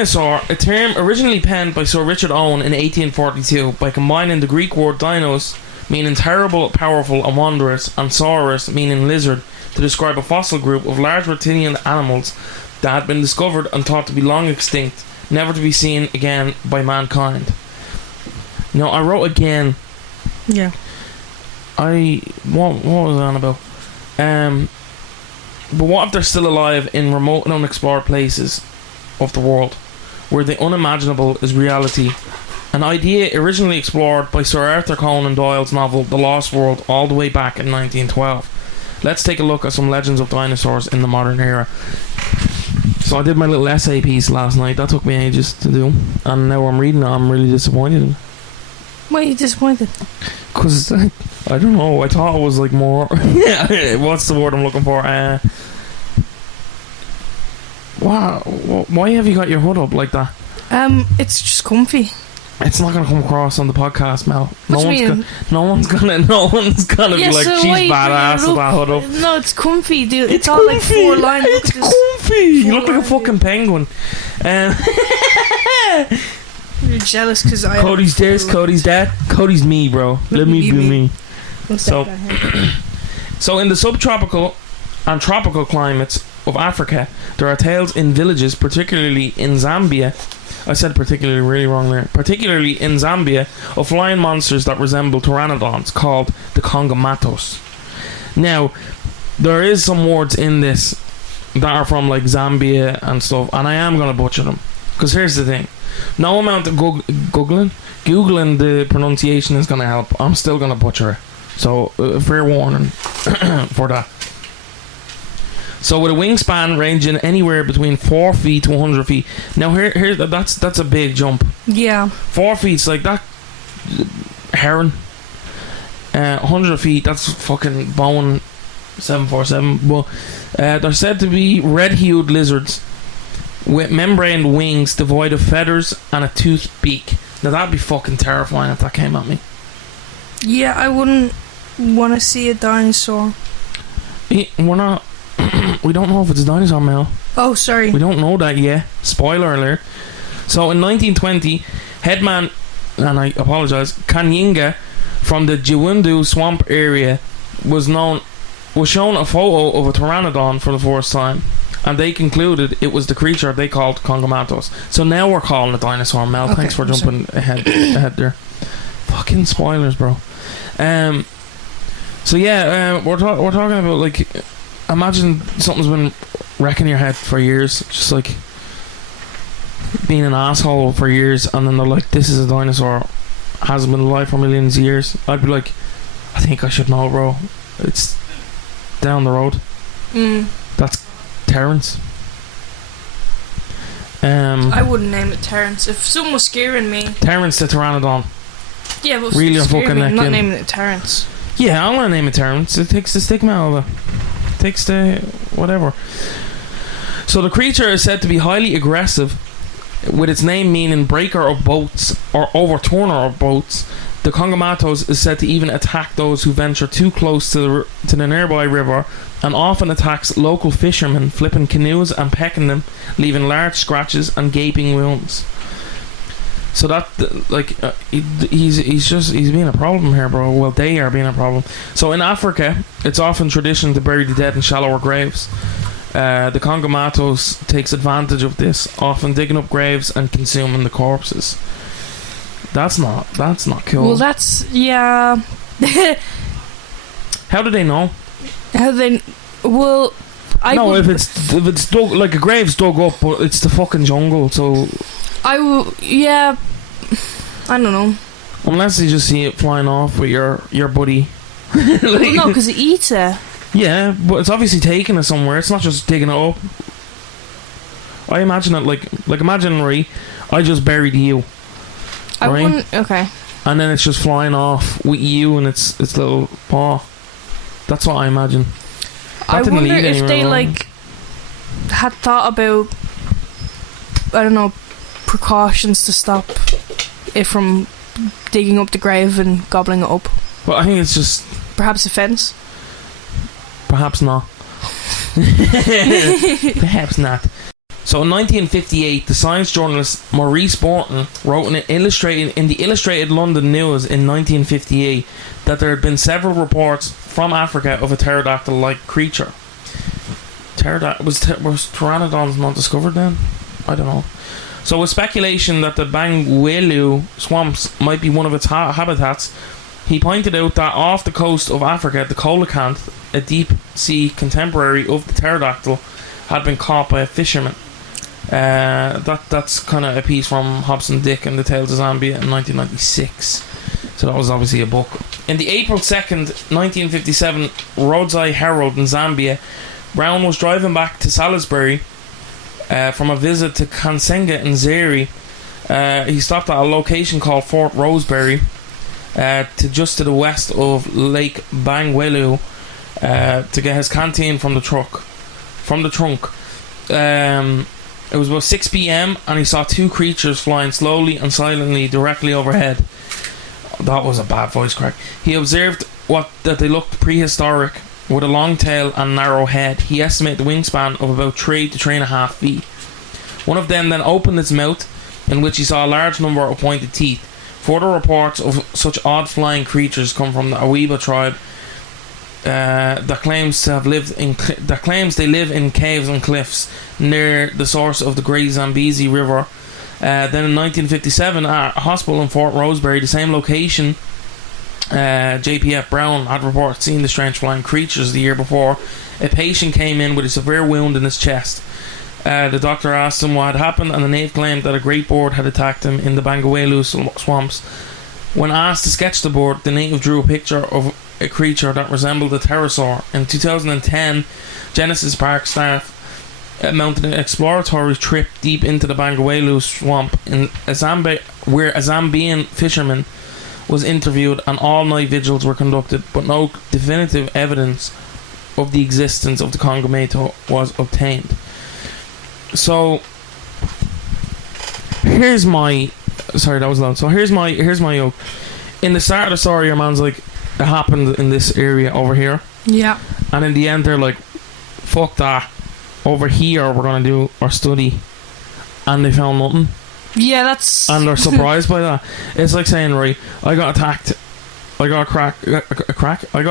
dinosaur, a term originally penned by Sir Richard Owen in 1842 by combining the Greek word dinos, meaning terrible, powerful and wondrous, and saurus, meaning lizard, to describe a fossil group of large reptilian animals that had been discovered and thought to be long extinct, never to be seen again by mankind. Now, I wrote again. Yeah. What was I on about? But what if they're still alive in remote and unexplored places of the world, where the unimaginable is reality? An idea originally explored by Sir Arthur Conan Doyle's novel The Lost World all the way back in 1912. Let's take a look at some legends of dinosaurs in the modern era. So I did my little essay piece last night. That took me ages to do, and now I'm reading it. I'm really disappointed. Why are you disappointed? Because I don't know, I thought it was like more what's the word I'm looking for? Wow, why have you got your hood up like that? It's just comfy. It's not going to come across on the podcast, Mel. No one's gonna be like, she's badass with that hood up. No, it's comfy, dude. It's all like 4 lines. It's comfy. You look like a fucking penguin. You're jealous because I... Cody's this, Cody's that. Cody's me, bro. Let me be me. So in the subtropical and tropical climates of Africa, there are tales in villages, particularly in Zambia. I said particularly really wrong there. Particularly in Zambia, of flying monsters that resemble pteranodons called the Congamatos. Now, there is some words in this that are from like Zambia and stuff, and I am going to butcher them. Because here's the thing. No amount of Googling the pronunciation is going to help. I'm still going to butcher it. So, fair warning for that. So, with a wingspan ranging anywhere between 4 feet to 100 feet. Now, here that's a big jump. Yeah. 4 feet's like that heron. 100 feet, that's fucking Boeing 747. Well, they're said to be red-hued lizards with membraned wings devoid of feathers and a toothed beak. Now that'd be fucking terrifying if that came at me. Yeah, I wouldn't want to see a dinosaur. We're not... we don't know if it's a dinosaur, Mel. Oh, sorry. We don't know that yet. Spoiler alert. So in 1920, headman, and I apologise, Kanyinga from the Jiwundu swamp area was shown a photo of a pteranodon for the first time. And they concluded it was the creature they called Congamatos. So now we're calling it dinosaur, Mel. Okay, thanks for jumping ahead there. Fucking spoilers, bro. So yeah, we're talking about, like, imagine something's been wrecking your head for years, just like being an asshole for years, and then they're like, this is a dinosaur, hasn't been alive for millions of years. I'd be like, I think I should know, bro. It's down the road. That's Terrence. I wouldn't name it Terrence. If someone was scaring me, Terrence the Pteranodon. Yeah, but really fucking me, I'm not naming it Terrence. Yeah, I'm gonna name it Terrence. It takes the stigma out of it. It takes the whatever. So the creature is said to be highly aggressive, with its name meaning breaker of boats or overturner of boats. The Congamatos is said to even attack those who venture too close to the nearby river, and often attacks local fishermen, flipping canoes and pecking them, leaving large scratches and gaping wounds. So that, like, he's being a problem here, bro. Well, they are being a problem. So in Africa, it's often tradition to bury the dead in shallower graves. The Congamatos takes advantage of this, often digging up graves and consuming the corpses. That's not cool. Well, that's, yeah. How do they know? Well, if it's dug, like a grave's dug up, but it's the fucking jungle, so yeah, I don't know. Unless you just see it flying off with your buddy. Like, well, no, because it eats it. Yeah, but it's obviously taking it somewhere. It's not just digging it up. I imagine it like imagine, right, I just buried you. I wouldn't. Okay. And then it's just flying off with you and its little paw. That's what I imagine. I wonder if they had thought about, I don't know, precautions to stop it from digging up the grave and gobbling it up. Well, I think it's just perhaps a fence. Perhaps not. Perhaps not. So in 1958, the science journalist Maurice Borton wrote in the Illustrated London News in 1958 that there had been several reports from Africa of a pterodactyl-like creature. Was pteranodons not discovered then? I don't know. So with speculation that the Bangweulu swamps might be one of its habitats, he pointed out that off the coast of Africa, the coelacanth, a deep-sea contemporary of the pterodactyl, had been caught by a fisherman. That's kind of a piece from Hobson Dick and the Tales of Zambia in 1996. So that was obviously a book. In the April 2nd, 1957 Roadside Herald in Zambia, Brown was driving back to Salisbury from a visit to Kansenga in Zeri. He stopped at a location called Fort Rosebery, just to the west of Lake Bangweulu, to get his canteen from the trunk. It was about 6 p.m. and he saw two creatures flying slowly and silently directly overhead. That was a bad voice crack. He observed that they looked prehistoric, with a long tail and narrow head. He estimated the wingspan of about 3 to 3.5 feet. One of them then opened its mouth, in which he saw a large number of pointed teeth. Further reports of such odd flying creatures come from the Awiba tribe, that claims they live in caves and cliffs near the source of the Great Zambezi River. Then in 1957, at a hospital in Fort Rosebery, the same location, JPF Brown had reported seeing the strange flying creatures the year before. A patient came in with a severe wound in his chest. The doctor asked him what had happened, and the native claimed that a great bird had attacked him in the Bangweulu swamps. When asked to sketch the bird, the native drew a picture of a creature that resembled a pterosaur. In 2010, Genesis Park staff mounted an exploratory trip deep into the Bangweulu swamp where a Zambian fisherman was interviewed, and all-night vigils were conducted, but no definitive evidence of the existence of the Congometo was obtained. So here's my yoke. In the start of the story, your man's like, it happened in this area over here. Yeah. And in the end, they're like, fuck that. Over here, we're gonna do our study, and they found nothing. Yeah, that's. And they're surprised by that. It's like saying, right, I got attacked. I got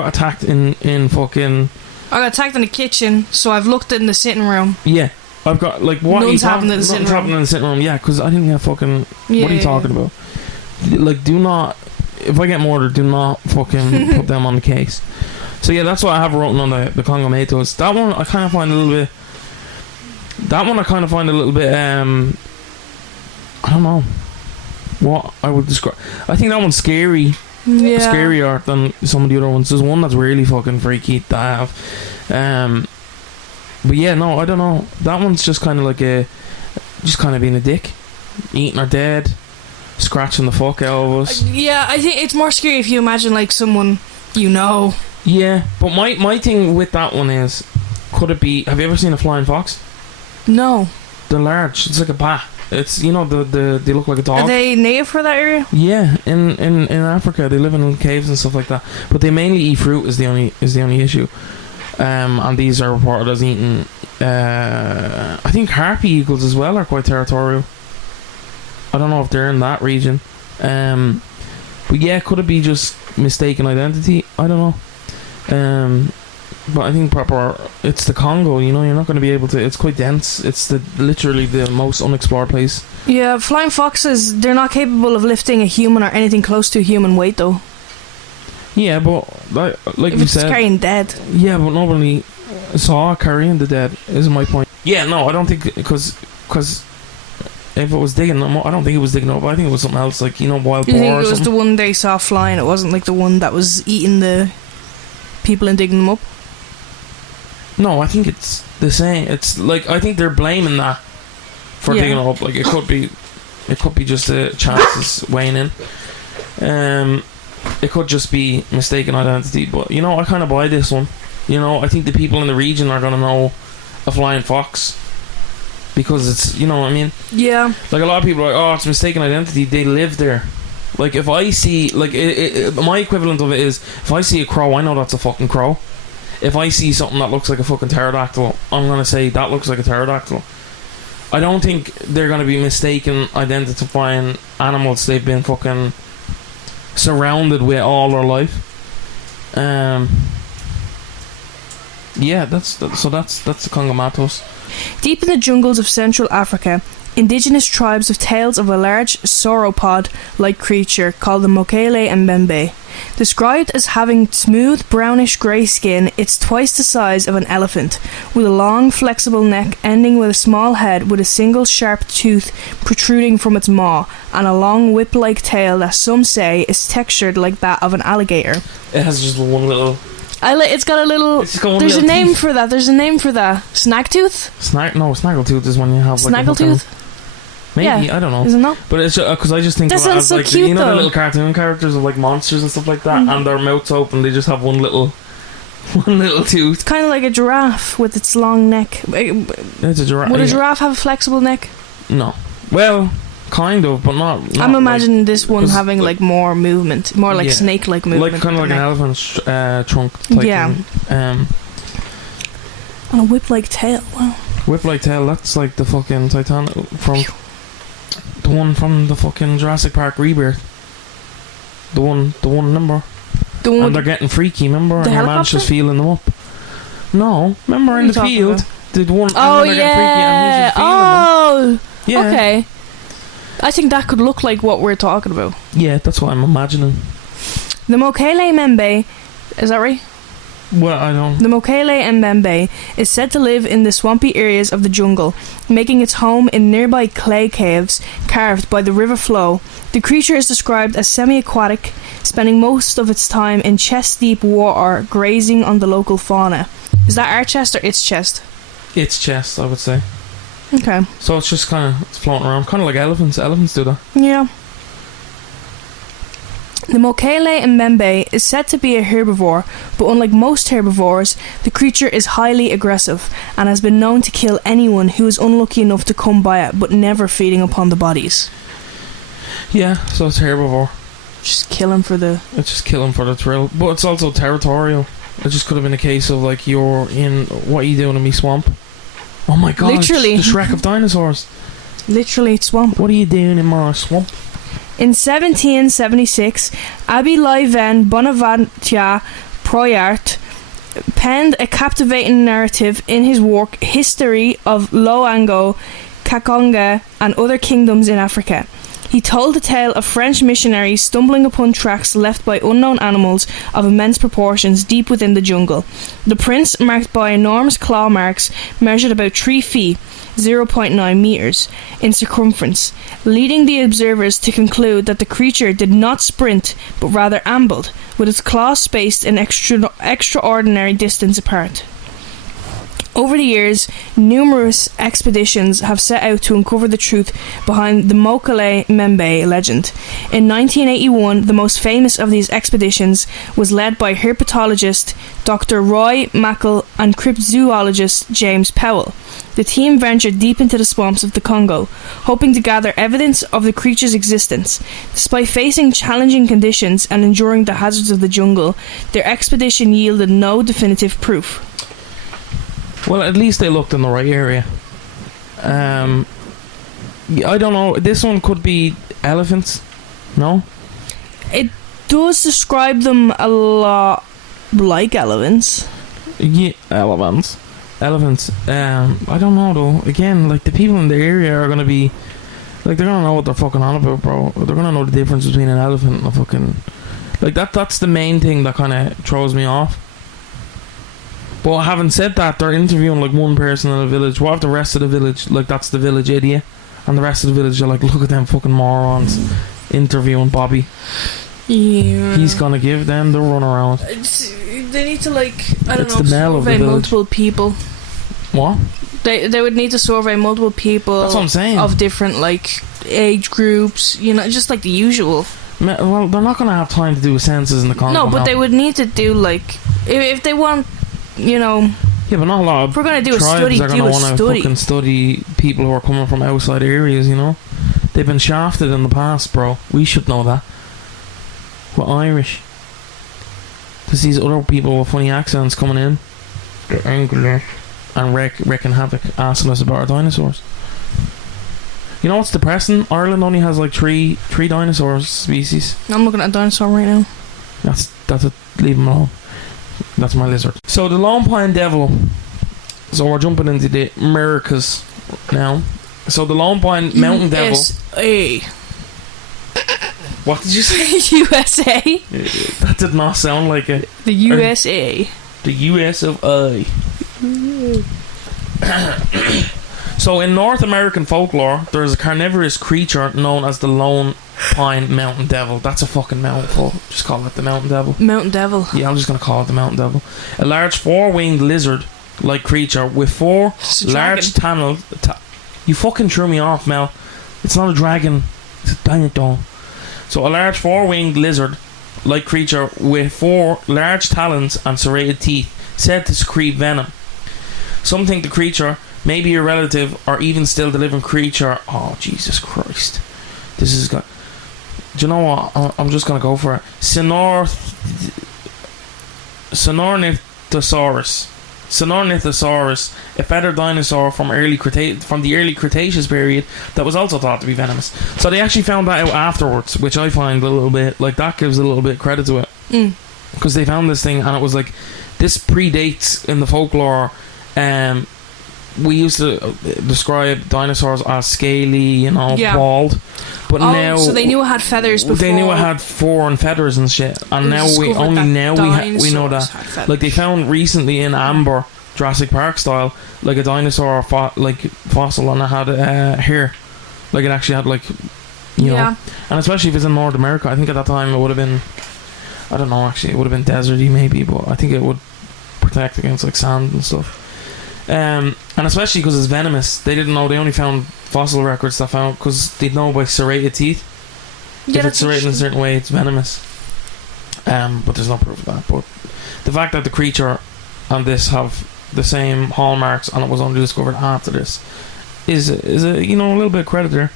attacked in fucking. I got attacked in the kitchen, so I've looked in the sitting room. Yeah, I've got like what? Nothing's happened in the sitting room. Happened in the sitting room. Yeah, because I didn't get fucking. Yeah, what are you talking about? Like, do not. If I get murdered, do not fucking put them on the case. So yeah, that's what I have written on the Congometos. That one I kind of find a little bit. I don't know what I would describe. I think that one's scary. Yeah. Scarier than some of the other ones. There's one that's really fucking freaky that I have. But yeah, no, I don't know. That one's just kind of like just kind of being a dick, eating our dead, scratching the fuck out of us. Yeah, I think it's more scary if you imagine like someone you know. Yeah, but my thing with that one is, could it be? Have you ever seen a flying fox? No. They're large. It's like a bat. It's, they look like a dog. Are they native for that area? Yeah, in Africa they live in caves and stuff like that. But they mainly eat fruit is the only issue. And these are reported as eating. I think harpy eagles as well are quite territorial. I don't know if they're in that region. But yeah, could it be just mistaken identity? I don't know. But I think it's the Congo, you're not going to be able to. It's quite dense. It's literally the most unexplored place. Yeah, flying foxes, they're not capable of lifting a human or anything close to human weight though. Yeah, but like if you it's said, carrying dead. Yeah, but nobody saw carrying the dead is my point. Yeah, no, I don't think, because if it was digging, I don't think it was digging up. I think it was something else, like wild boar. You think it was the one they saw flying? It wasn't like the one that was eating the people and digging them up. No, I think it's the same. It's like, I think they're blaming that for digging it up. Like, it could be just the chances weighing in. It could just be mistaken identity. But I kind of buy this one. I think the people in the region are gonna know a flying fox because it's, what I mean. Yeah. Like, a lot of people are like, oh, it's mistaken identity. They live there. Like, if I see, like, my equivalent of it is, if I see a crow, I know that's a fucking crow. If I see something that looks like a fucking pterodactyl, I'm gonna say that looks like a pterodactyl. I don't think they're going to be mistaken identifying animals they've been fucking surrounded with all their life. Yeah, that's the Congamatos. Deep in the jungles of Central Africa, indigenous tribes have tales of a large sauropod-like creature called the Mokele Mbembe. Described as having smooth brownish grey skin, it's twice the size of an elephant, with a long flexible neck ending with a small head with a single sharp tooth protruding from its maw, and a long whip-like tail that some say is textured like that of an alligator. It has just one little... It's got a little... There's a name for that. Snagtooth? Snaggletooth is when you have like Snaggletooth? Maybe, yeah. I don't know. Is it not? But it's because I just think that sounds so like cute, you know though. the little cartoon characters of like monsters and stuff like that, and their mouths open, they just have one little tooth. It's kind of like a giraffe with its long neck. It's a giraffe. Would a giraffe have a flexible neck? No. Well, kind of, but not I'm imagining like, this one having like more movement, more like snake-like movement, like kind of like an elephant's trunk type thing. And a whip-like tail. Wow. Whip-like tail. That's like the fucking Titanic from. The one from the fucking Jurassic Park Rebirth. The one number. The one and they're getting freaky, remember? The and your man's just feeling them up. No, remember in the field? The one. Oh, and yeah. Oh, yeah. Okay. I think that could look like what we're talking about. Yeah, that's what I'm imagining. The Mokele Mbembe, is that right? Well, I don't. The Mokele Mbembe is said to live in the swampy areas of the jungle, making its home in nearby clay caves carved by the river flow. The creature is described as semi-aquatic, spending most of its time in chest-deep water, grazing on the local fauna. Is that our chest or its chest? Its chest, I would say. Okay. So it's just kind of floating around, kind of like elephants. Elephants do that. Yeah. The Mokele Mbembe is said to be a herbivore, but unlike most herbivores, the creature is highly aggressive and has been known to kill anyone who is unlucky enough to come by it, but never feeding upon the bodies. Yeah, so it's herbivore. Just kill him for the... It's just killing for the thrill. But it's also territorial. It just could have been a case of like, you're in... What are you doing in me swamp? Oh my god, literally. It's the Shrek of dinosaurs. Literally, it's swamp. What are you doing in my swamp? In 1776, Abby van Bonaventia Proyart penned a captivating narrative in his work History of Loango, Kakonga and Other Kingdoms in Africa. He told the tale of French missionaries stumbling upon tracks left by unknown animals of immense proportions deep within the jungle. The prints, marked by enormous claw marks, measured about 3 feet, 0.9 meters, in circumference, leading the observers to conclude that the creature did not sprint, but rather ambled, with its claws spaced an extraordinary distance apart. Over the years, numerous expeditions have set out to uncover the truth behind the Mokele Mbembe legend. In 1981, the most famous of these expeditions was led by herpetologist Dr. Roy Mackle and cryptozoologist James Powell. The team ventured deep into the swamps of the Congo, hoping to gather evidence of the creature's existence. Despite facing challenging conditions and enduring the hazards of the jungle, their expedition yielded no definitive proof. Well, at least they looked in the right area. I don't know. This one could be elephants. No? It does describe them a lot like elephants. Yeah, elephants. I don't know though. Again, like the people in the area are gonna be like they're gonna know what they're fucking on about, bro. They're gonna know the difference between an elephant and a fucking like that's the main thing that kind of throws me off. But having said that, they're interviewing like one person in the village. What if the rest of the village, like that's the village idiot, and the rest of the village are like, look at them fucking morons interviewing Bobby. Yeah. He's gonna give them the runaround. They need to survey multiple people. What? They would need to survey multiple people. That's what I'm saying. Of different like age groups, just like the usual. Well, they're not gonna have time to do a census in the Congo. No, but they would need to do like if they want. Yeah, but not a lot of if we're going to do a tribes study, are going to want to fucking study people who are coming from outside areas, They've been shafted in the past, bro. We should know that. We're Irish. There's these other people with funny accents coming in. They're English. and wreaking havoc, asking us about our dinosaurs. You know what's depressing? Ireland only has like three dinosaur species. I'm looking at a dinosaur right now. That's it. Leave them alone. That's my lizard. So the Lone Pine Devil. So we're jumping into the Americas now. So the Lone Pine Mountain Devil. USA. What did you say? USA. That did not sound like it. The USA. The US of A. So in North American folklore, there is a carnivorous creature known as the Lone Pine Mountain Devil. That's a fucking mouthful. Just call it the Mountain Devil. Mountain Devil. Yeah, I'm just going to call it the Mountain Devil. A large four-winged lizard-like creature with four large tunnels. You fucking threw me off, Mel. It's not a dragon. It's a dinosaur. So a large four-winged lizard-like creature with four large talons and serrated teeth, said to secrete venom. Some think the creature may be a relative or even still the living creature. Oh, Jesus Christ. This is good. Do you know what? I'm just going to go for it. Sinornithosaurus, a feathered dinosaur from the early Cretaceous period that was also thought to be venomous. So they actually found that out afterwards, which I find a little bit, like, that gives a little bit credit to it. Because they found this thing and it was like, this predates in the folklore. We used to describe dinosaurs as scaly, bald. But now, so they knew it had feathers before. They knew it had four and feathers and shit. And now we know that. Like they found recently in amber, Jurassic Park style, like a dinosaur fossil, and it had hair. Like it actually had you know. And especially if it's in North America, I think at that time it would have been. I don't know. Actually, it would have been deserty maybe, but I think it would protect against like sand and stuff. And especially because it's venomous. They didn't know. They only found fossil records that found, because they'd know by serrated teeth. If it's serrated in a certain way, it's venomous. But there's no proof of that. But the fact that the creature and this have the same hallmarks and it was only discovered after this is a little bit of credit there.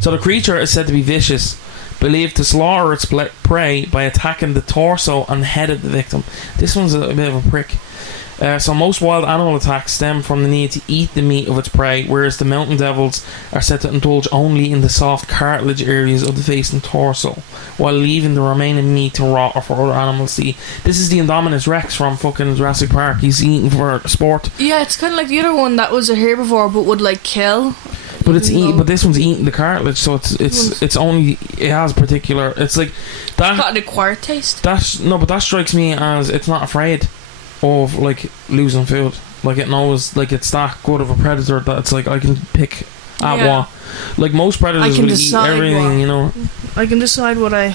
So the creature is said to be vicious, believed to slaughter its prey by attacking the torso and head of the victim. This one's a bit of a prick. So most wild animal attacks stem from the need to eat the meat of its prey, whereas the mountain devils are said to indulge only in the soft cartilage areas of the face and torso, while leaving the remaining meat to rot or for other animals to eat. This is the Indominus Rex from fucking Jurassic Park. He's eating for sport. Yeah, it's kind of like the other one that was a herbivore but would kill. But but this one's eating the cartilage, so it's only, it has particular. It's like that. It's got an acquired taste. But that strikes me as it's not afraid of losing food. Like it knows, it's that good of a predator that it's like I can pick at what. Like most predators will eat everything, I can decide what I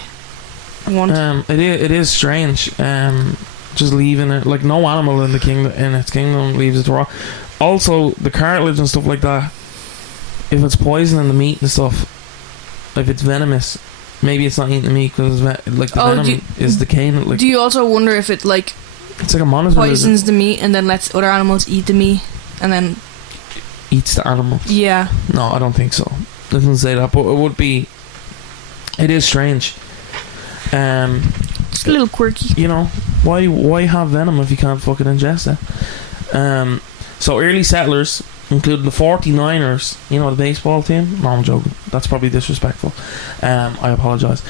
want. It is strange. Just leaving it, like no animal in its kingdom leaves it raw. Also, the cartilage and stuff like that. If it's poisoning the meat and stuff, if it's venomous, maybe it's not eating the meat because the venom is decaying it. Do you also wonder if it it's like a monitor poisons the meat and then lets other animals eat the meat and then eats the animals? Yeah. No, I don't think so. It doesn't say that, but it would be. It is strange. It's a little quirky. Why have venom if you can't fucking ingest it? So early settlers included the 49ers, the baseball team. No, I'm joking. That's probably disrespectful. I apologise.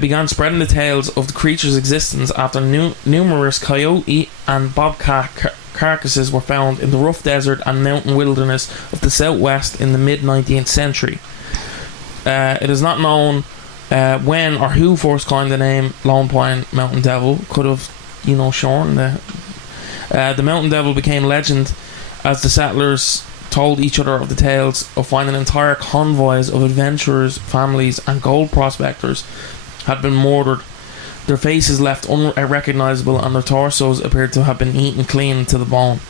Began spreading the tales of the creature's existence after numerous coyote and bobcat carcasses were found in the rough desert and mountain wilderness of the southwest in the mid-19th century. It is not known when or who first coined the name Lone Pine Mountain Devil. Could have, shorn the Mountain Devil became legend as the settlers told each other of the tales of finding entire convoys of adventurers, families and gold prospectors had been murdered, their faces left unrecognisable and their torsos appeared to have been eaten clean to the bone.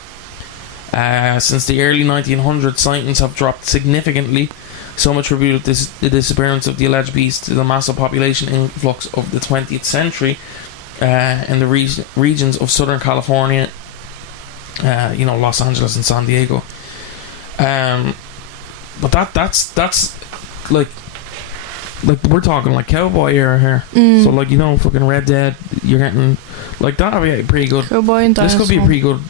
Since the early 1900s, sightings have dropped significantly. Some attributed the disappearance of the alleged beast to the massive population influx of the 20th century in the regions of Southern California, Los Angeles and San Diego. But that's like we're talking like cowboy era here. So fucking Red Dead, you're getting that would be pretty good. Cowboy and dinosaur. This could be a pretty good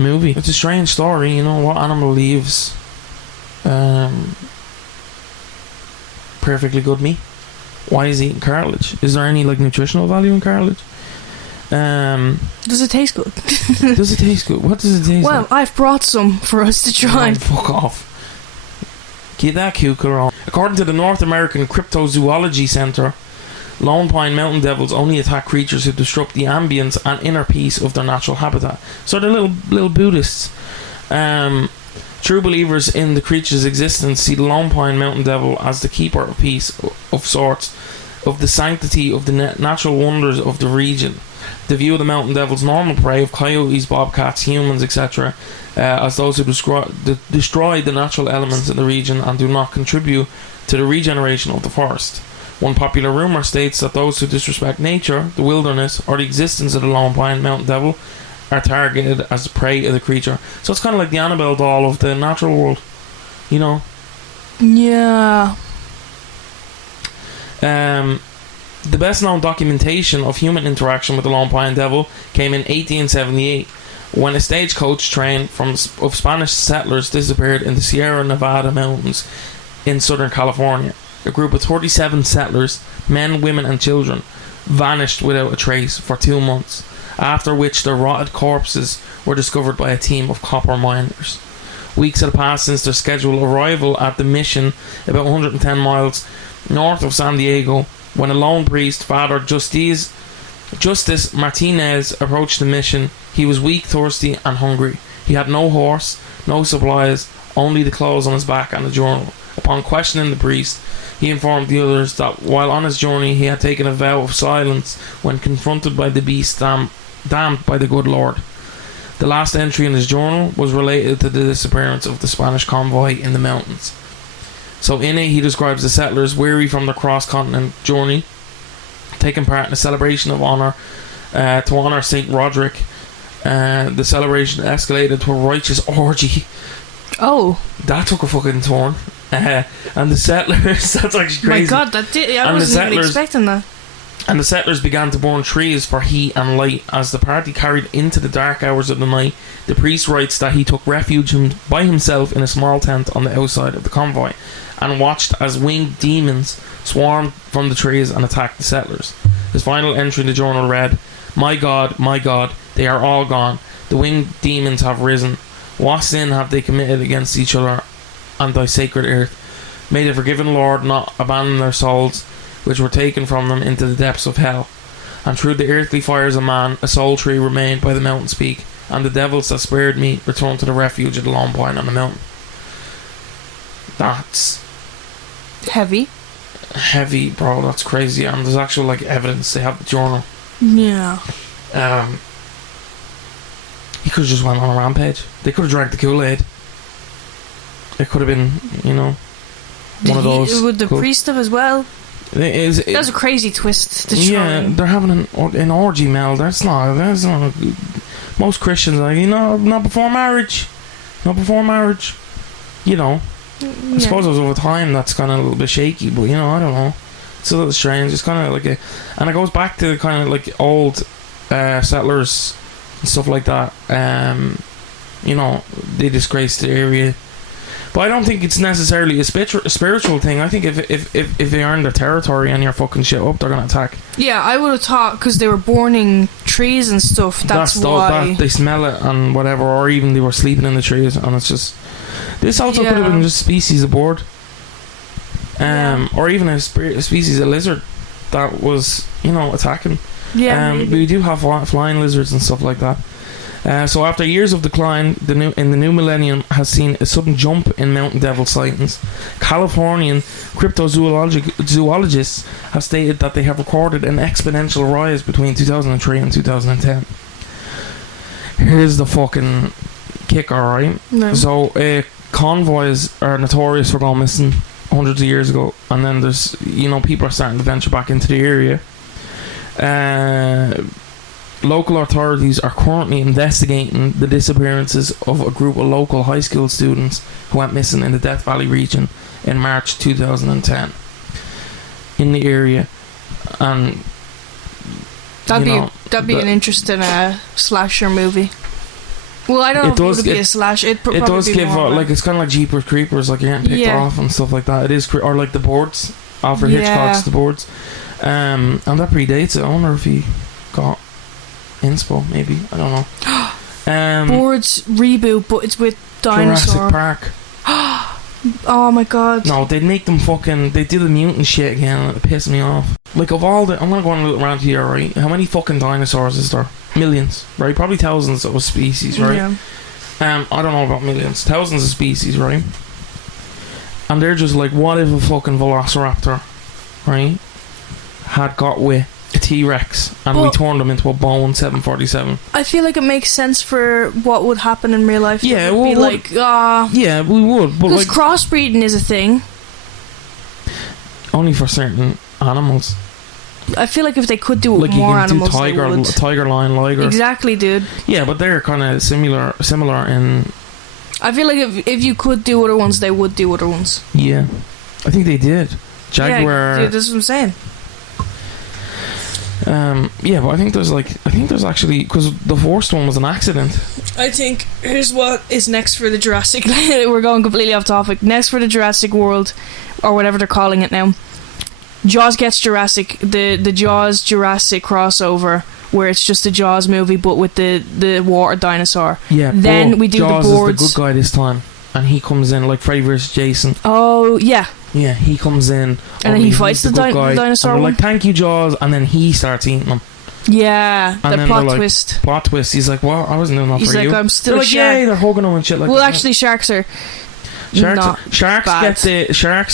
movie. It's a strange story, you know. What animal leaves perfectly good meat? Why is he eating cartilage? Is there any like nutritional value in cartilage? Does it taste good? Does it taste good? What does it taste like? Well, I've brought some for us to try. Oh, fuck off. Keep that cucumber on. According to the North American Cryptozoology Center, lone pine mountain devils only attack creatures who disrupt the ambience and inner peace of their natural habitat. So they're little Buddhists. True believers in the creature's existence see the lone pine mountain devil as the keeper of peace of sorts, of the sanctity of the natural wonders of the region. They view the mountain devil's normal prey of coyotes, bobcats, humans, etc. As those who destroy the natural elements in the region and do not contribute to the regeneration of the forest. One popular rumour states that those who disrespect nature, the wilderness, or the existence of the lone pine mountain devil are targeted as the prey of the creature. So it's kind of like the Annabelle doll of the natural world, you know? Yeah. The best known documentation of human interaction with the lone pine devil came in 1878, when a stagecoach train of Spanish settlers disappeared in the Sierra Nevada mountains in Southern California. A group of 37 settlers, men, women and children, vanished without a trace for 2 months, after which their rotted corpses were discovered by a team of copper miners. Weeks had passed since their scheduled arrival at the mission, about 110 miles north of San Diego, when a lone priest, Father Justice Martinez, approached the mission. He was weak, thirsty and hungry. He had no horse, no supplies, only the clothes on his back and a journal. Upon questioning the priest, he informed the others that while on his journey he had taken a vow of silence when confronted by the beast damned by the good Lord. The last entry in his journal was related to the disappearance of the Spanish convoy in the mountains. So in it he describes the settlers, weary from their cross-continent journey, taking part in a celebration of honour to honour St. Roderick. The celebration escalated to a righteous orgy. Oh. That took a fucking turn. And the settlers, that's actually crazy. My God, I wasn't even expecting that. And the settlers began to burn trees for heat and light. As the party carried into the dark hours of the night, the priest writes that he took refuge by himself in a small tent on the outside of the convoy and watched as winged demons swarmed from the trees and attacked the settlers. His final entry in the journal read, my God, they are all gone. The winged demons have risen. What sin have they committed against each other and thy sacred earth? May the forgiven Lord not abandon their souls, which were taken from them into the depths of hell. And through the earthly fires of man, a soul tree remained by the mountain's peak, and the devils that spared me returned to the refuge of the lone pine on the mountain. That's heavy, bro. That's crazy. And there's actual like evidence. They have the journal. Yeah. He could have just went on a rampage. They could have drank the Kool-Aid. It could have been, you know, one of those. Would the priest have as well? That's a crazy twist to try. Yeah, they're having an orgy, Mel. That's not most Christians are like, you know, not before marriage. You know. Yeah. I suppose it was over time that's kind of a little bit shaky, but you know, I don't know. It's a little strange. It's kind of like and it goes back to kind of like old settlers and stuff like that. You know, they disgraced the area. But I don't think it's necessarily a spiritual thing. I think if they earn their territory and you're fucking shit up, they're gonna attack. Yeah, I would have thought because they were burning trees and stuff. That's why they smell it and whatever, or even they were sleeping in the trees, and it's just. This also could have been just species of bird, or even a species of lizard that was, you know, attacking. Yeah, we do have flying lizards and stuff like that. So after years of decline, the new millennium has seen a sudden jump in mountain devil sightings. Californian cryptozoologists have stated that they have recorded an exponential rise between 2003 and 2010. Here's the fucking kicker, right? No. So convoys are notorious for going missing hundreds of years ago, and then there's, you know, people are starting to venture back into the area. Local authorities are currently investigating the disappearances of a group of local high school students who went missing in the Death Valley region in March 2010 in the area. And that'd be an interesting slasher movie. Well, I don't know if it would be a slash. It does give more, like it's kind of like Jeepers Creepers, like you're getting picked off and stuff like that. It is, or like the boards. Alfred Hitchcock's The Boards, and that predates it. I wonder if he got inspo. Maybe, I don't know. Boards reboot, but it's with Dinosaur. Jurassic Park. Oh my god. No, they'd make them fucking. They do the mutant shit again, and it pissed me off. Like, of all the, I'm gonna go on a little rant here, right? How many fucking dinosaurs is there? Millions, right? Probably thousands of species, right? Yeah. I don't know about millions, thousands of species, right? And they're just like, what if a fucking velociraptor, right, had got with a T-Rex and we turned them into a Boeing 747? I feel like it makes sense for what would happen in real life. Yeah, well, be like, yeah, we would, but because like, crossbreeding is a thing. Only for certain animals. I feel like if they could do it like with more animals, do tiger, they would. Tiger, lion, liger. Exactly, dude. Yeah, but they're kind of similar in. I feel like if you could do other ones, they would do other ones. Yeah, I think they did. Jaguar. Yeah, dude, that's what I'm saying. Yeah, but I think there's actually, because the first one was an accident. I think here's what is next for the Jurassic. We're going completely off topic. Next for the Jurassic World, or whatever they're calling it now. Jaws gets Jurassic, the Jaws Jurassic crossover, where it's just a Jaws movie but with the water dinosaur. Yeah. Then we do Jaws the boards. Is the good guy this time, and he comes in like Freddy vs. Jason. Oh yeah. Yeah, he comes in and then he fights the dinosaur. And they're like, thank you, Jaws, and then he starts eating them. Yeah, and the then plot like, twist. Plot twist. He's like, well, I wasn't doing that He's for like, you. I'm still they're a like, shark. yeah, they're hugging him and shit like that. Well, actually, sharks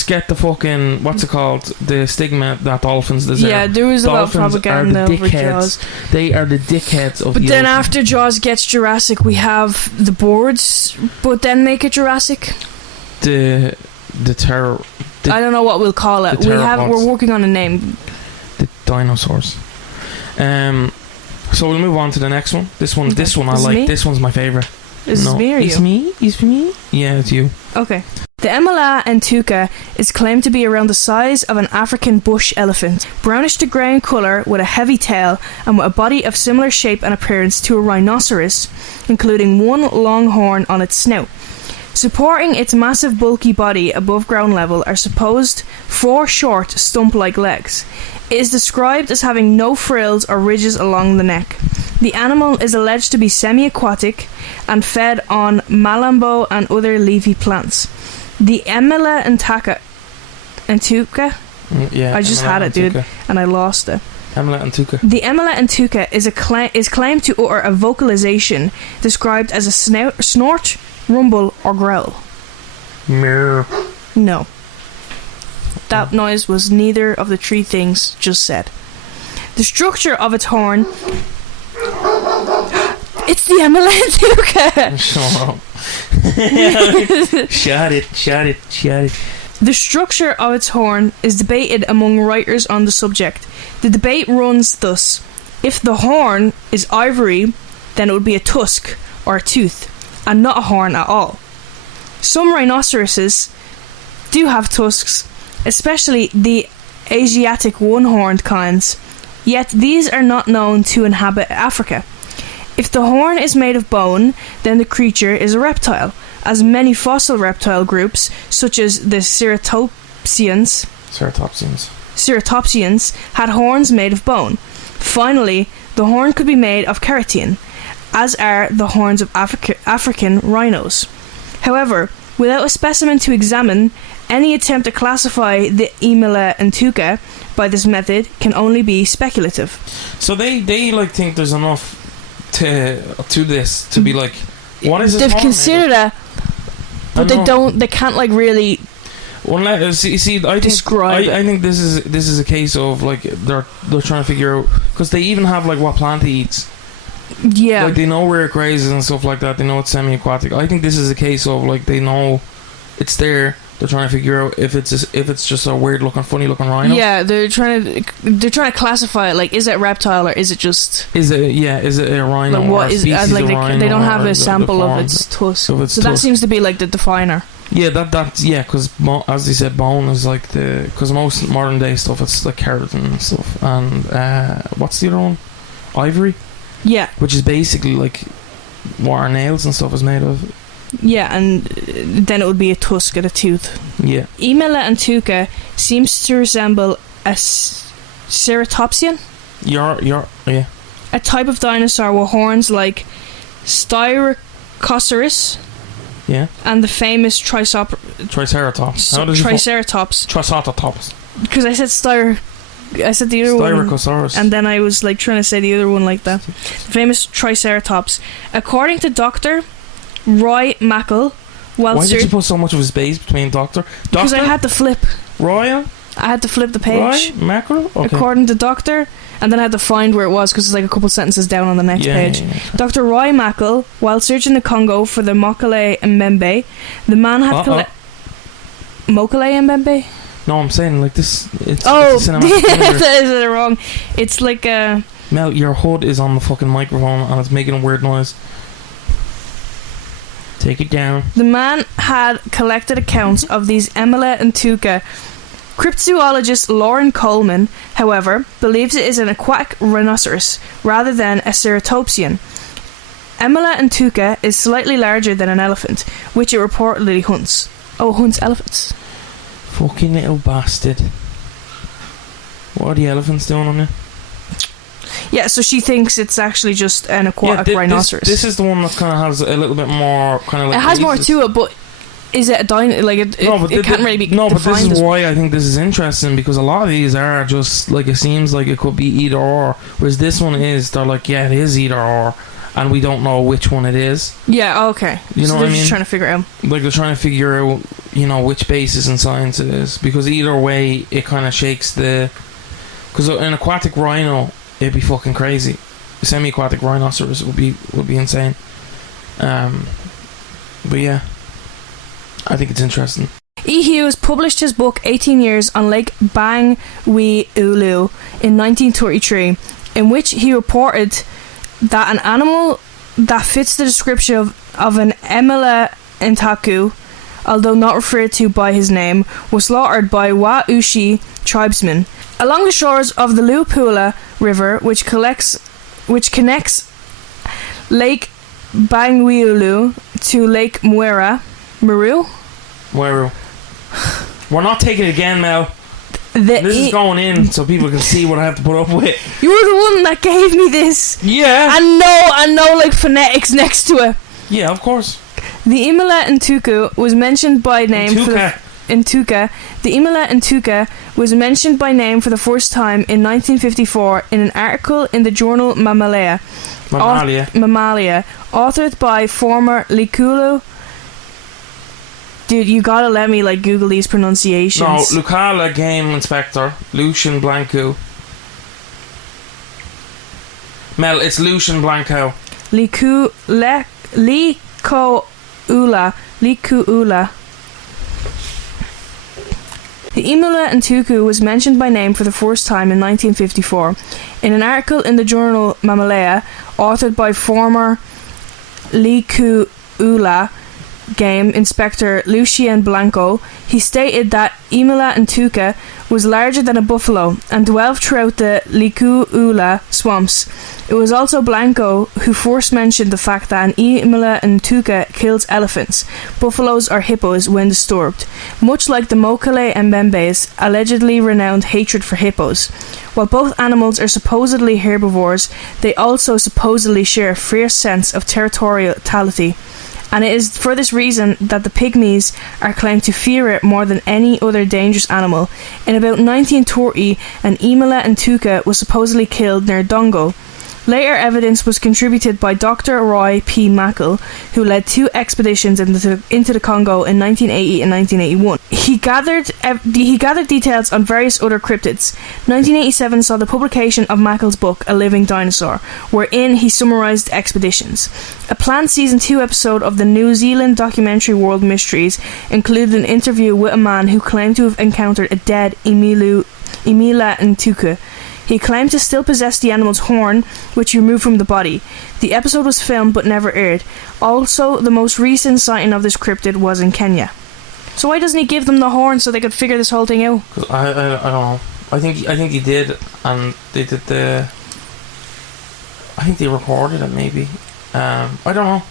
get the fucking, what's it called, the stigma that dolphins deserve. Yeah, there was a lot of propaganda over Jaws. They are the dickheads of the then ocean. after Jaws gets Jurassic, we have the boards, but then make it Jurassic. The terror. I don't know what we'll call it. We're working on a name. The dinosaurs. So we'll move on to the next one. This one I like. Me? This one's my favourite. Is this me or you? It's me? It's for me? Yeah, it's you. Okay. The Emala entuca is claimed to be around the size of an African bush elephant, brownish to grey in colour with a heavy tail and with a body of similar shape and appearance to a rhinoceros, including one long horn on its snout. Supporting its massive bulky body above ground level are supposed 4 short stump-like legs. It is described as having no frills or ridges along the neck. The animal is alleged to be semi-aquatic and fed on malambo and other leafy plants. The Emala entuca. Yeah, I just had it, dude, and I lost it. Emala entuca. The Emala entuca is claimed to utter a vocalization described as a snort, rumble, or growl. Meow. No. That noise was neither of the 3 things just said. The structure of its horn. It's the Emala entuca! Shut up. Shut it. The structure of its horn is debated among writers on the subject. The debate runs thus: if the horn is ivory, then it would be a tusk or a tooth, and not a horn at all. Some rhinoceroses do have tusks, especially the Asiatic one-horned kinds, yet these are not known to inhabit Africa. If the horn is made of bone, then the creature is a reptile, as many fossil reptile groups, such as the ceratopsians, had horns made of bone. Finally, the horn could be made of keratin, as are the horns of African rhinos. However, without a specimen to examine, any attempt to classify the Emala entuca by this method can only be speculative. So they like think there's enough to this to be like, what is this? They've considered it, but they can't like really. Well, I think this is a case of like they're trying to figure out, because they even have like what plant it eats. Yeah, like they know where it grazes and stuff like that. They know it's semi-aquatic. I think this is a case of like they know it's there. They're trying to figure out if it's just a weird looking, funny looking rhino. Yeah, they're trying to classify it. Like, is it a reptile or is it just? Is it a rhino? Like, what is like they don't have a sample of its tusk. That seems to be like the definer. Yeah, because as they said, bone is like because most modern day stuff, it's like keratin and stuff. And what's the other one? Ivory. Yeah, which is basically like what our nails and stuff is made of. Yeah, and then it would be a tusk and a tooth. Yeah. Emelantuca seems to resemble a ceratopsian. Yeah. A type of dinosaur with horns like Styracosaurus. Yeah. And the famous Triceratops. Triceratops. Because I said I said the other one, and then I was like trying to say the other one like that. The famous Triceratops. According to Dr. Roy Mackle, why did you put so much of a space between Doctor? Because I had to flip. Roy? I had to flip the page. Roy Mackle? Okay. According to Doctor, and then I had to find where it was because it's like a couple sentences down on the next page. Yeah. Dr. Roy Mackle, while searching the Congo for the Mokele Mbembe, the man had Mokele Mbembe? No, I'm saying like this. It's is it wrong? It's like a. Mel, your hood is on the fucking microphone and it's making a weird noise. Take it down. The man had collected accounts of these Emelantuca. Cryptozoologist Lauren Coleman, however, believes it is an aquatic rhinoceros rather than a ceratopsian. Emelantuca is slightly larger than an elephant, which it reportedly hunts. Oh, hunts elephants. Fucking little bastard. What are the elephants doing on there? Yeah, so she thinks it's actually just an aquatic rhinoceros. This is the one that kind of has a little bit more kind of like... It has more to it, but is it a dino? Like, it can't really be No, but this defined is why I think this is interesting, because a lot of these are just, like, it seems like it could be either or, whereas this one is, they're like, yeah, it is either or, and we don't know which one it is. Yeah, okay. You know what I mean? They're just trying to figure it out. Like, they're trying to figure out, you know, which basis in science it is, because either way, it kind of shakes the... Because an aquatic rhino, it'd be fucking crazy. A semi-aquatic rhinoceros would be insane. But yeah, I think it's interesting. E. Hughes published his book 18 Years on Lake Bangweolo in 1933, in which he reported that an animal that fits the description of an Emelantuca, although not referred to by his name, was slaughtered by Wa-Ushi tribesmen along the shores of the Luapula River, which connects Lake Bangweolo to Lake Meru. We're not taking it again, Mel. This is going in so people can see what I have to put up with. You were the one that gave me this. Yeah. I know like phonetics next to it. Yeah, of course. The Emelantuca was mentioned by name The Emelantuca was mentioned by name for the first time in 1954 in an article in the journal Mammalia, authored by former Likulu. Dude, you gotta let me like Google these pronunciations. No, Lucala Game Inspector Lucian Blanco. Mel, it's Lucian Blanco. Likuula. The Emelantuca was mentioned by name for the first time in 1954 in an article in the journal Mammalia, authored by former Likuula Game Inspector Lucien Blanco. He stated that Emelantuca was larger than a buffalo and dwelled throughout the Likuula swamps. It was also Blanco who first mentioned the fact that an Emelantuca kills elephants, buffaloes or hippos when disturbed, much like the Mokele Mbembe's allegedly renowned hatred for hippos. While both animals are supposedly herbivores, they also supposedly share a fierce sense of territoriality, and it is for this reason that the pygmies are claimed to fear it more than any other dangerous animal. In about 1930, an Emelantuca was supposedly killed near Dongo. Later evidence was contributed by Dr. Roy P. Mackle, who led 2 expeditions into the Congo in 1980 and 1981. He gathered details on various other cryptids. 1987 saw the publication of Mackle's book, A Living Dinosaur, wherein he summarised expeditions. A planned Season 2 episode of the New Zealand documentary World Mysteries included an interview with a man who claimed to have encountered a dead Emelantuca. He claimed to still possess the animal's horn, which he removed from the body. The episode was filmed but never aired. Also, the most recent sighting of this cryptid was in Kenya. So why doesn't he give them the horn so they could figure this whole thing out? I don't know. I think he did, and they did the... I think they recorded it, maybe. I don't know.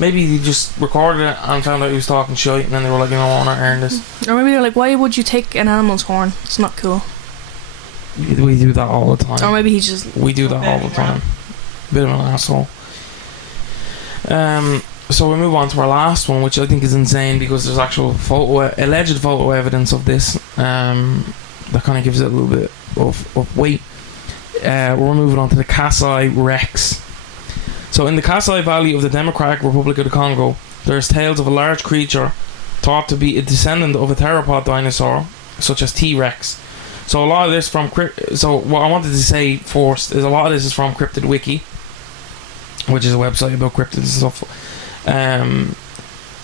Maybe they just recorded it and found out he was talking shit, and then they were like, you know, I want to earn this. Or maybe they're like, why would you take an animal's horn? It's not cool. We do that all the time. Or maybe he just... We do that all the time. Bit of an asshole. So we move on to our last one, which I think is insane because there's actual alleged photo evidence of this that kind of gives it a little bit of weight. We're moving on to the Kasai Rex. So in the Kasai Valley of the Democratic Republic of the Congo, there's tales of a large creature thought to be a descendant of a theropod dinosaur, such as T-Rex. So a lot of this from so what I wanted to say first is a lot of this is from Cryptid Wiki, which is a website about cryptids and stuff.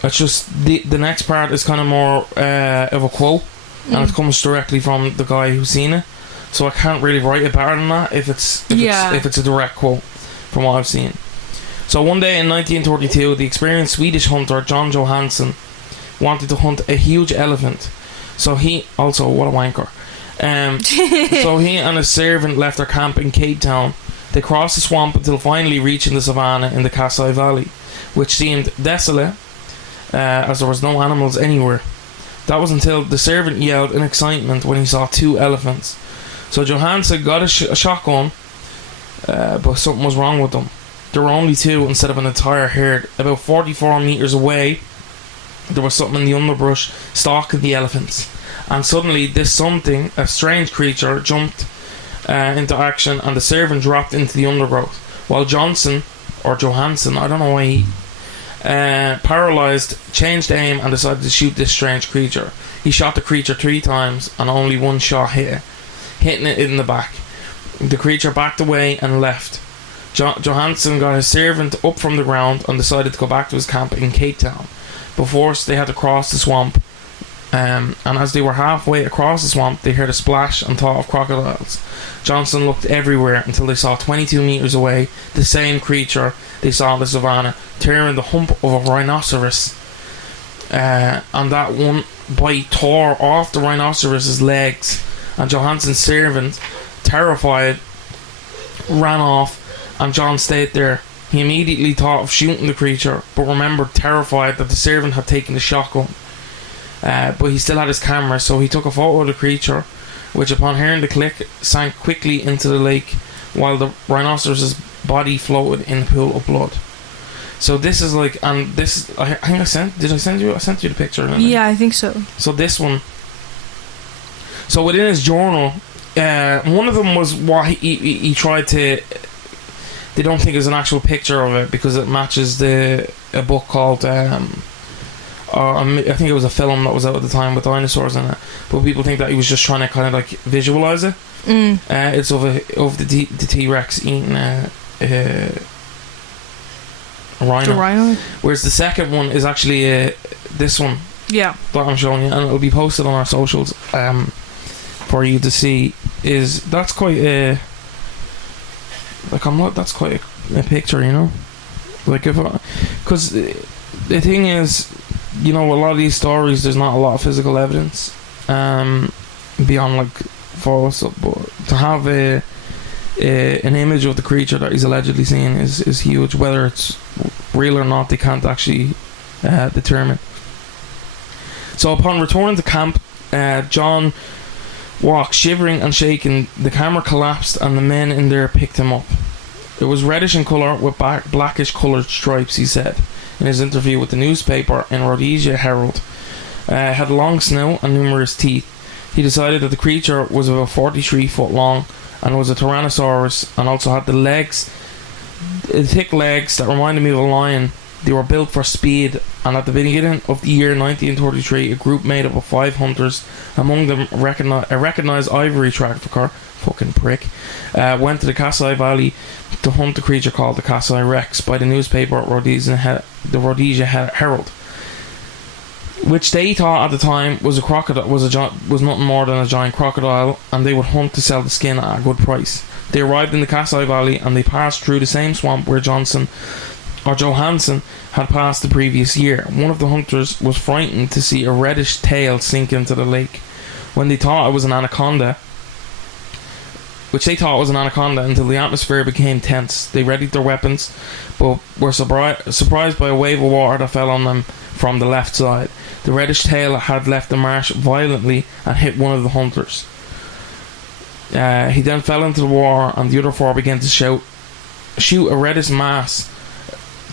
It's just the next part is kind of more of a quote, and it comes directly from the guy who's seen it. So I can't really write it better than that if it's a direct quote from what I've seen. So one day in 1932, the experienced Swedish hunter John Johansson wanted to hunt a huge elephant. So he also, what a wanker. So he and his servant left their camp in Cape Town. They crossed the swamp until finally reaching the savannah in the Kasai Valley, which seemed desolate as there was no animals anywhere. That was until the servant yelled in excitement when he saw 2 elephants. So Johansson got a shotgun, but something was wrong with them. There were only 2 instead of an entire herd. About 44 meters away, there was something in the underbrush stalking the elephants. And suddenly, this something, a strange creature, jumped into action, and the servant dropped into the undergrowth. While Johansson, I don't know why he, paralysed, changed aim, and decided to shoot this strange creature. He shot the creature 3 times, and only one shot hit it, hitting it in the back. The creature backed away and left. Johansson got his servant up from the ground and decided to go back to his camp in Cape Town. But first, they had to cross the swamp. And as they were halfway across the swamp, they heard a splash and thought of crocodiles. Johnson looked everywhere until they saw 22 meters away the same creature they saw in the savannah, tearing the hump of a rhinoceros. And that one bite tore off the rhinoceros's legs, and Johansson's servant, terrified, ran off, and John stayed there. He immediately thought of shooting the creature, but remembered, terrified, that the servant had taken the shotgun. But he still had his camera, so he took a photo of the creature, which upon hearing the click sank quickly into the lake, while the rhinoceros's body floated in a pool of blood. So this is like, and this, I think I sent you the picture, didn't I? Yeah, I think so. So this one, so within his journal, one of them was what he tried to, they don't think it's an actual picture of it because it matches a book called I think it was a film that was out at the time with dinosaurs in it, but people think that he was just trying to kind of like visualize it. It's of the T-Rex eating a rhino. The rhino. Whereas the second one is actually this one. Yeah. That I'm showing you, and it'll be posted on our socials for you to see. That's quite a that's quite a picture, you know. Like because the thing is, you know, a lot of these stories, there's not a lot of physical evidence beyond like photos, but to have an image of the creature that he's allegedly seen is huge. Whether it's real or not, they can't actually determine. So upon returning to camp, John walked shivering and shaking. The camera collapsed and the men in there picked him up. It was reddish in colour with blackish coloured stripes, he said in his interview with the newspaper in Rhodesia Herald. Had a long snout and numerous teeth. He decided that the creature was about 43 foot long and was a Tyrannosaurus, and also had the thick legs that reminded me of a lion. They were built for speed, and at the beginning of the year 1933, a group made up of 5 hunters, among them a recognised ivory trafficker, fucking prick, went to the Kasai Valley to hunt the creature called the Kasai Rex by the newspaper the Rhodesia Herald, which they thought at the time was nothing more than a giant crocodile, and they would hunt to sell the skin at a good price. They arrived in the Kasai Valley and they passed through the same swamp where Johansson had passed the previous year. One of the hunters was frightened to see a reddish tail sink into the lake. When they thought it was an anaconda, which they thought was an anaconda, until the atmosphere became tense. They readied their weapons, but were surprised by a wave of water that fell on them from the left side. The reddish tail had left the marsh violently and hit one of the hunters. He then fell into the water, and the other four began to shoot a reddish mass.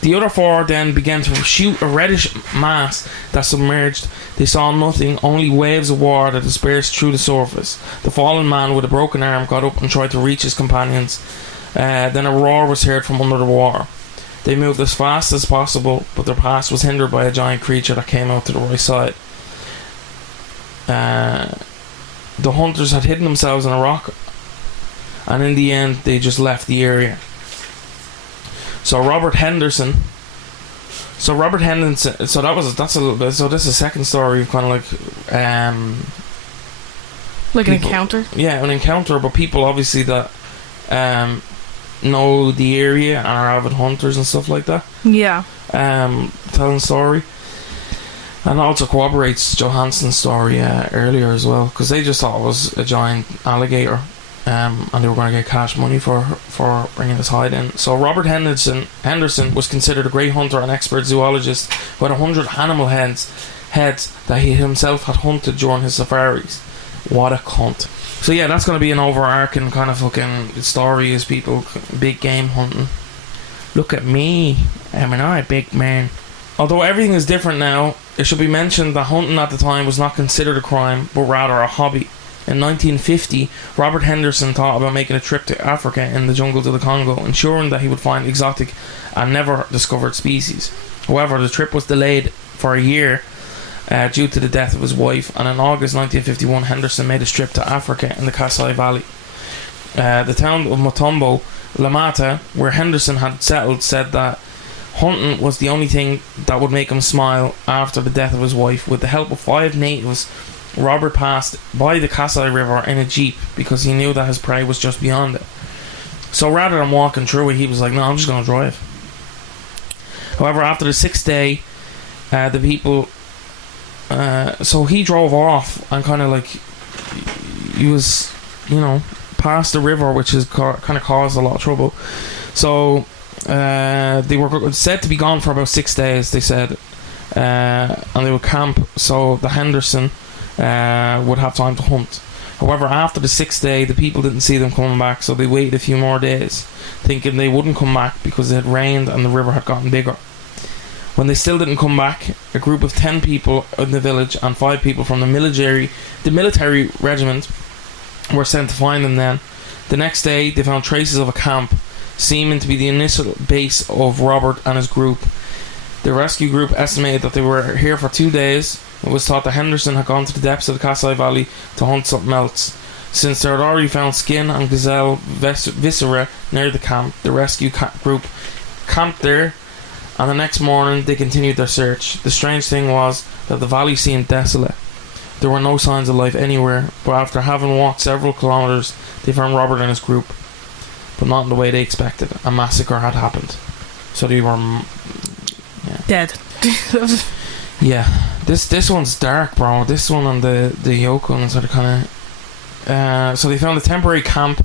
The other four then began to shoot a reddish mass that submerged. They saw nothing, only waves of water that dispersed through the surface. The fallen man with a broken arm got up and tried to reach his companions. Then a roar was heard from under the water. They moved as fast as possible, but their pass was hindered by a giant creature that came out to the right side. The hunters had hidden themselves in a rock, and in the end they just left the area. So this is a second story of kind of like an encounter. Yeah, an encounter, but people obviously that know the area and are avid hunters and stuff like that. Yeah. Telling the story, and also corroborates Johansson's story earlier as well, because they just thought it was a giant alligator. And they were going to get cash money for bringing his hide in. So Robert Henderson was considered a great hunter and expert zoologist who had 100 animal heads that he himself had hunted during his safaris. What a cunt. So yeah, that's going to be an overarching kind of fucking story, is people big game hunting. Look at me, am I a big man? Although everything is different now, it should be mentioned that hunting at the time was not considered a crime, but rather a hobby. In 1950, Robert Henderson thought about making a trip to Africa in the jungles of the Congo, ensuring that he would find exotic and never discovered species. However, the trip was delayed for a year due to the death of his wife, and in August 1951, Henderson made a trip to Africa in the Kasai Valley. The town of Motombo, Lamata, where Henderson had settled, said that hunting was the only thing that would make him smile after the death of his wife. With the help of 5 natives, Robert passed by the Kasai River in a jeep because he knew that his prey was just beyond it. So rather than walking through it, he was like, no, I'm just going to drive. However, after the 6th day, the people... so he drove off and kind of like... He was, past the river, which is kind of caused a lot of trouble. So they were said to be gone for about 6 days, they said. And they would camp, so the Henderson... would have time to hunt. However, after the 6th day, the people didn't see them coming back, so they waited a few more days, thinking they wouldn't come back because it had rained and the river had gotten bigger. When they still didn't come back, a group of 10 people in the village and 5 people from the military regiment were sent to find them then. The next day, they found traces of a camp, seeming to be the initial base of Robert and his group. The rescue group estimated that they were here for 2 days. It was thought that Henderson had gone to the depths of the Kasai Valley to hunt something else. Since they had already found skin and gazelle viscera near the camp, the rescue group camped there, and the next morning they continued their search. The strange thing was that the valley seemed desolate. There were no signs of life anywhere, but after having walked several kilometres, they found Robert and his group, but not in the way they expected. A massacre had happened. So they were... dead. Yeah, this one's dark, bro. This one and the yoke ones are kind of... so they found a temporary camp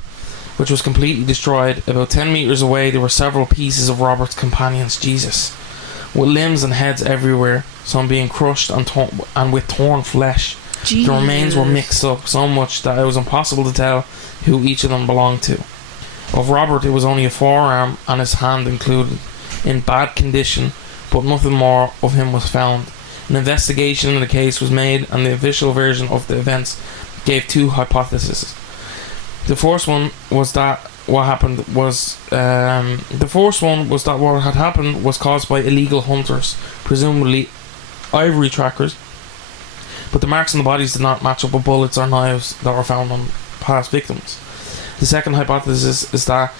which was completely destroyed. About 10 metres away there were several pieces of Robert's companions, Jesus, with limbs and heads everywhere, some being crushed and with torn flesh. Jesus. The remains were mixed up so much that it was impossible to tell who each of them belonged to. Of Robert, it was only a forearm and his hand included, in bad condition, but nothing more of him was found. An investigation in the case was made, and the official version of the events gave 2 hypotheses. The first one was that what had happened was caused by illegal hunters, presumably ivory trackers, but the marks on the bodies did not match up with bullets or knives that were found on past victims. The second hypothesis is that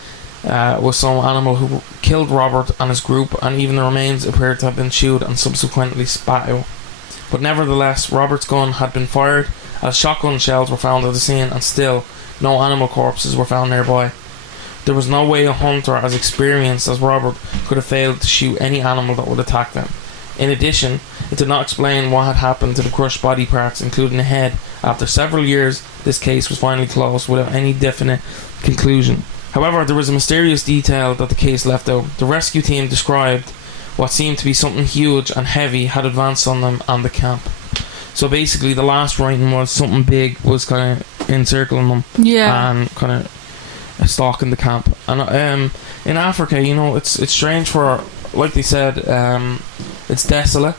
was some animal who killed Robert and his group, and even the remains appeared to have been chewed and subsequently spat out. But nevertheless, Robert's gun had been fired as shotgun shells were found at the scene, and still no animal corpses were found nearby. There was no way a hunter as experienced as Robert could have failed to shoot any animal that would attack them. In addition, it did not explain what had happened to the crushed body parts, including the head. After several years, this case was finally closed without any definite conclusion. However, there was a mysterious detail that the case left out. The rescue team described what seemed to be something huge and heavy had advanced on them and the camp. So basically, the last writing was something big was kind of encircling them, and kind of stalking the camp. And in Africa, you know, it's strange for, like they said, it's desolate.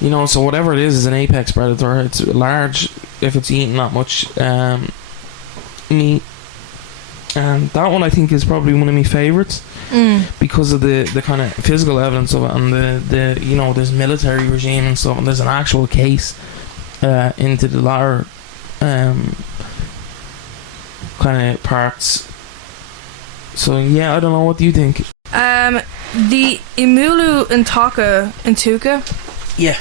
You know, so whatever it is an apex predator. It's large if it's eating that much meat. And that one I think is probably one of my favourites because of the kind of physical evidence of it, and the you know, there's military regime and stuff, and there's an actual case into the latter kind of parts. So yeah, I don't know, what do you think? The Imulu Intuka. Yeah.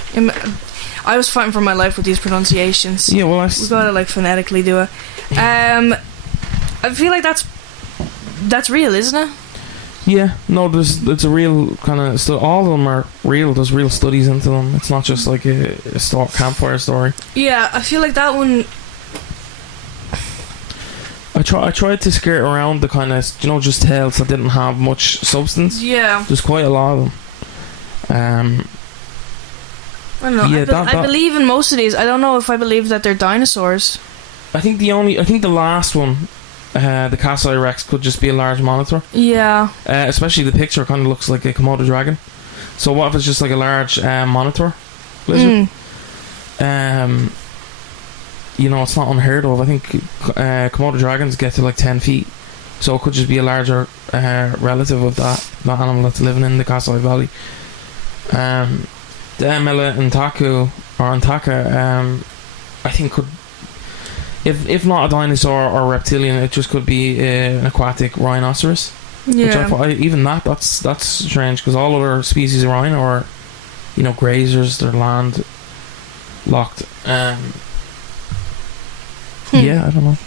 I was fighting for my life with these pronunciations. Yeah, well, we've got to like phonetically do it. I feel like that's real, isn't it? Yeah, no, it's a real kind of all of them are real. There's real studies into them. It's not just like a campfire story. Yeah, I feel like that one. I tried to skirt around the kind of, you know, just tales that didn't have much substance. Yeah, there's quite a lot of them. I don't know. Yeah, I believe in most of these. I don't know if I believe that they're dinosaurs. I think the last one, the Kasai Rex, could just be a large monitor. Yeah. Especially the picture kind of looks like a Komodo dragon. So what if it's just like a large monitor lizard? You know, it's not unheard of. I think Komodo dragons get to like 10 feet. So it could just be a larger relative of that animal that's living in the Kasai Valley. The Emela Antaka, I think could, if not a dinosaur or a reptilian, it just could be an aquatic rhinoceros. Yeah. Which I thought, even that's strange, because all other species of rhino are, you know, grazers. They're land locked. Yeah, I don't know.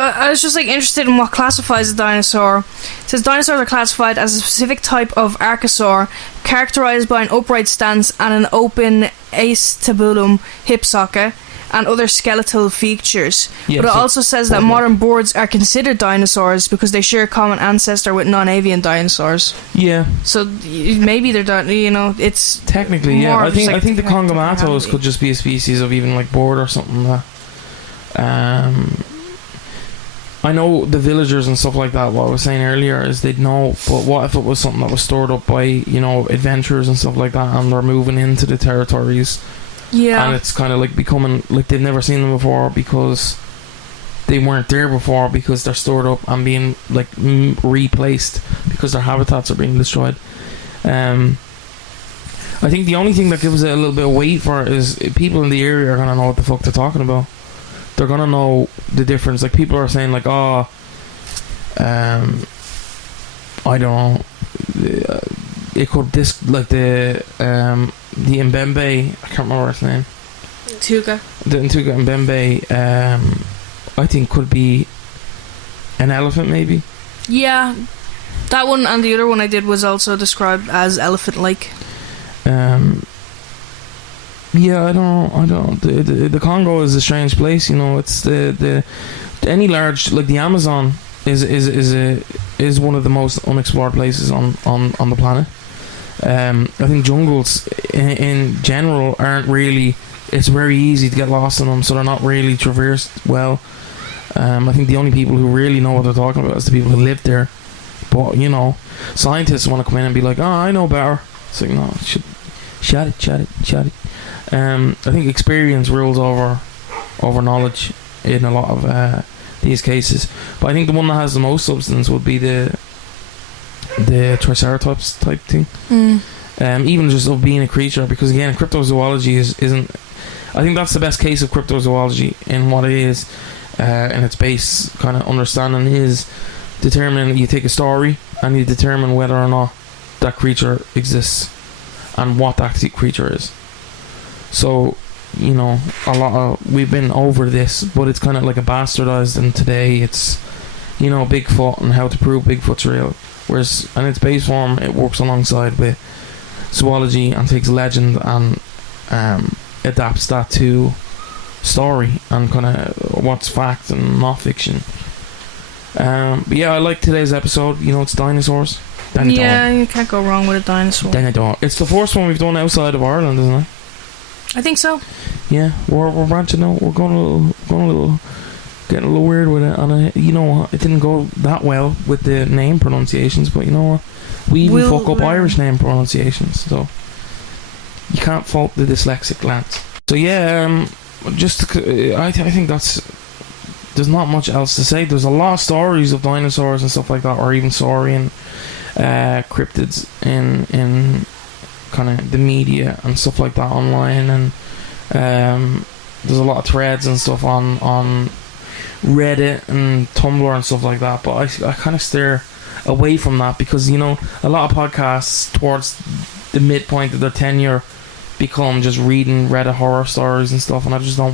I was just like interested in what classifies a dinosaur. It says dinosaurs are classified as a specific type of archosaur, characterized by an upright stance and an open acetabulum hip socket and other skeletal features. Yeah, but it also says that modern birds are considered dinosaurs because they share a common ancestor with non-avian dinosaurs. Yeah. So maybe they're you know, it's technically, yeah. I think the Congomatos could just be a species of even like bird or something. I know the villagers and stuff like that, what I was saying earlier, is they'd know, but what if it was something that was stored up by, you know, adventurers and stuff like that, and they're moving into the territories, and it's kind of like becoming like they've never seen them before because they weren't there before, because they're stored up and being like replaced because their habitats are being destroyed. I think the only thing that gives it a little bit of weight for it is people in the area are gonna know what the fuck they're talking about. They're gonna know the difference. Like, people are saying like, I don't know, it could like the Mbembe, I can't remember its name. Tuga. The Ntuga Mbembe, I think could be an elephant, maybe. Yeah, that one and the other one I did was also described as elephant-like. Yeah, I don't. The Congo is a strange place, you know. It's the any large, like the Amazon is one of the most unexplored places on the planet. I think jungles in general aren't really. It's very easy to get lost in them, so they're not really traversed well. I think the only people who really know what they're talking about is the people who live there. But you know, scientists want to come in and be like, "Oh, I know better." It's like, no, shut it. I think experience rules over knowledge in a lot of these cases, but I think the one that has the most substance would be the Triceratops type thing. Even just of being a creature, because again, cryptozoology isn't. I think that's the best case of cryptozoology in what it is, and its base kind of understanding is determining. You take a story and you determine whether or not that creature exists and what that creature is. So, you know, we've been over this, but it's kind of like a bastardized, and today it's, you know, Bigfoot and how to prove Bigfoot's real. Whereas in its base form, it works alongside with zoology and takes legend and adapts that to story and kind of what's fact and not fiction. But yeah, I like today's episode. You know, it's dinosaurs. Yeah, you can't go wrong with a dinosaur. Dinosaur. It's the first one we've done outside of Ireland, isn't it? I think so. Yeah, we're branching out. We're getting a little weird with it, and you know, it didn't go that well with the name pronunciations. But you know what? We'll fuck up Irish name pronunciations, so you can't fault the dyslexic lads. So yeah, I think there's not much else to say. There's a lot of stories of dinosaurs and stuff like that, or even saurian cryptids in kind of the media and stuff like that online, and there's a lot of threads and stuff on Reddit and Tumblr and stuff like that, but I kind of steer away from that because, you know, a lot of podcasts towards the midpoint of their tenure become just reading Reddit horror stories and stuff, and I just don't